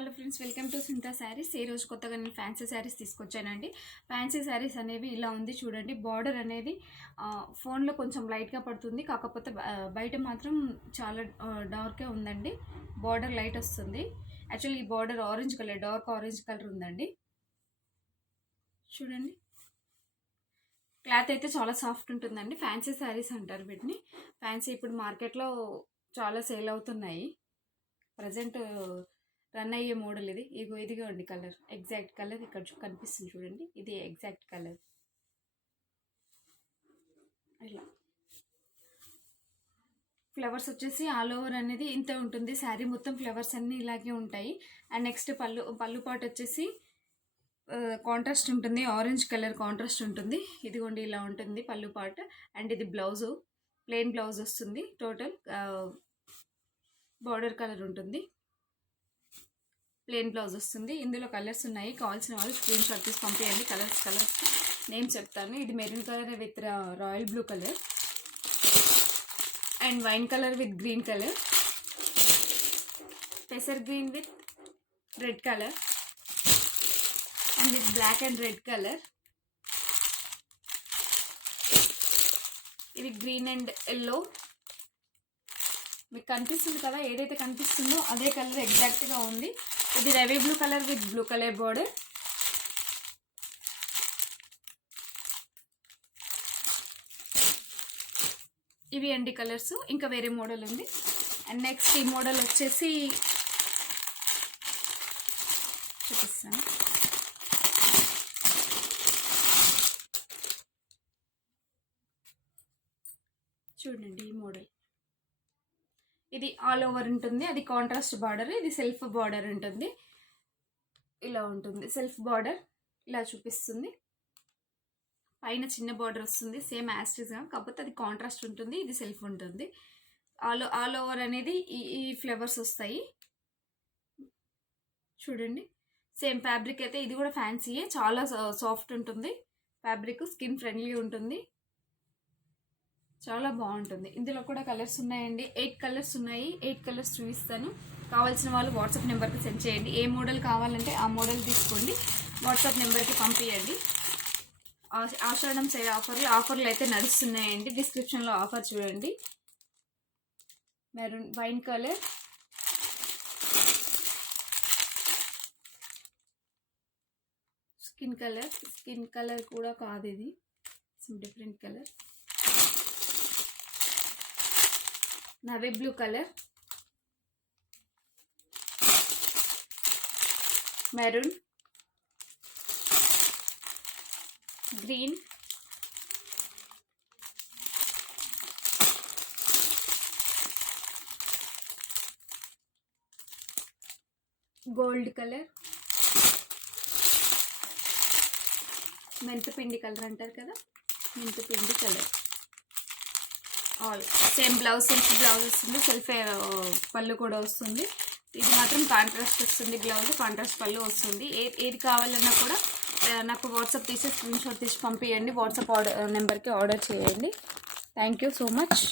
Hello friends, welcome to Sinta sarees. ఈ రోజు కొత్తగా నేను ఫ్యాన్సీ శారీస్ తీసుకొచ్చానండి. ఫ్యాన్సీ శారీస్ అనేవి ఇలా ఉంది చూడండి. బార్డర్ అనేది ఫోన్లో కొంచెం లైట్గా పడుతుంది, కాకపోతే బయట మాత్రం చాలా డార్క్గా ఉందండి. బార్డర్ లైట్ వస్తుంది. యాక్చువల్లీ ఈ border orange colour, dark orange colour ఉందండి. చూడండి, క్లాత్ అయితే చాలా సాఫ్ట్ ఉంటుందండి. ఫ్యాన్సీ శారీస్ అంటారు వీటిని. ఫ్యాన్సీ ఇప్పుడు మార్కెట్లో చాలా సేల్ అవుతున్నాయి. ప్రజెంట్ రన్ అయ్యే మోడల్ ఇది. ఇదిగో అండి కలర్, ఎగ్జాక్ట్ కలర్ ఇక్కడ కనిపిస్తుంది చూడండి. ఇది ఎగ్జాక్ట్ కలర్. ఇలా ఫ్లవర్స్ వచ్చేసి ఆల్ ఓవర్ అనేది ఇంత ఉంటుంది. శారీ మొత్తం ఫ్లవర్స్ అన్నీ ఇలాగే ఉంటాయి. అండ్ నెక్స్ట్ పళ్ళు పాటు వచ్చేసి కాంట్రాస్ట్ ఉంటుంది, ఆరెంజ్ కలర్ కాంట్రాస్ట్ ఉంటుంది. ఇదిగోండి ఇలా ఉంటుంది పళ్ళు పార్ట్. అండ్ ఇది బ్లౌజు, ప్లెయిన్ బ్లౌజ్ వస్తుంది. టోటల్ బార్డర్ కలర్ ఉంటుంది, ప్లెయిన్ బ్లౌజ్ వస్తుంది. ఇందులో కలర్స్ ఉన్నాయి. కావాల్సిన వాళ్ళు స్క్రీన్ షాట్ తీసి పంపించండి. కలర్స్ నేమ్ చెప్తాను. ఇది maroon colour with royal blue colour, and wine colour with green colour, పెసర్ green with red colour, and with black and red colour. ఇది గ్రీన్ అండ్ ఎల్లో. మీకు కనిపిస్తుంది కదా, ఏదైతే కనిపిస్తుందో అదే కలర్ ఎగ్జాక్ట్గా ఉంది. ఇది navy blue colour with blue colour border. ఇవి అండి కలర్స్. ఇంకా వేరే మోడల్ ఉంది. అండ్ నెక్స్ట్ ఈ మోడల్ వచ్చేసి చూపిస్తాను. చూడండి ఈ మోడల్. ఇది ఆల్ ఓవర్ ఉంటుంది. అది కాంట్రాస్ట్ బార్డర్, ఇది సెల్ఫ్ బార్డర్ ఉంటుంది. ఇలా ఉంటుంది సెల్ఫ్ బార్డర్. ఇలా చూపిస్తుంది. పైన చిన్న బార్డర్ వస్తుంది, సేమ్ యాస్టిస్గా, కాకపోతే అది కాంట్రాస్ట్ ఉంటుంది, ఇది సెల్ఫ్ ఉంటుంది. ఆల్ ఓవర్ అనేది ఈ ఫ్లవర్స్ వస్తాయి. చూడండి, సేమ్ ఫ్యాబ్రిక్ అయితే ఇది కూడా ఫ్యాన్సీయే. చాలా సాఫ్ట్ ఉంటుంది ఫ్యాబ్రిక్, స్కిన్ ఫ్రెండ్లీ ఉంటుంది, చాలా బాగుంటుంది. ఇందులో కూడా కలర్స్ ఉన్నాయండి. 8 కలర్స్ ఉన్నాయి. 8 కలర్స్ చూపిస్తాను. కావాల్సిన వాళ్ళు వాట్సాప్ నెంబర్కి సెండ్ చేయండి. ఏ మోడల్ కావాలంటే ఆ మోడల్ తీసుకోండి, వాట్సాప్ నెంబర్కి పంపించండి. ఆషాఢం సేల్ ఆఫర్లు అయితే నడుస్తున్నాయండి. డిస్క్రిప్షన్లో ఆఫర్ చూడండి. Maroon wine colour, skin colour కూడా కాదు, ఇది different colour. Navy blue colour, maroon, green, gold colour, మెంతిపిండి కలర్ అంటారు కదా, మెంతిపిండి colour. All same blouse, self blouse వస్తుంది, సెల్ఫ్ పళ్ళు కూడా వస్తుంది. ఇది మాత్రం కాంట్రాస్ట్ వస్తుంది బ్లౌజ్, కాంట్రాస్ట్ పళ్ళు వస్తుంది. ఏది కావాలన్నా కూడా నాకు వాట్సాప్ తీసి స్క్రీన్ షాట్ తీసి పంపించండి. వాట్సాప్ నెంబర్కి ఆర్డర్ చేయండి. Thank you so much.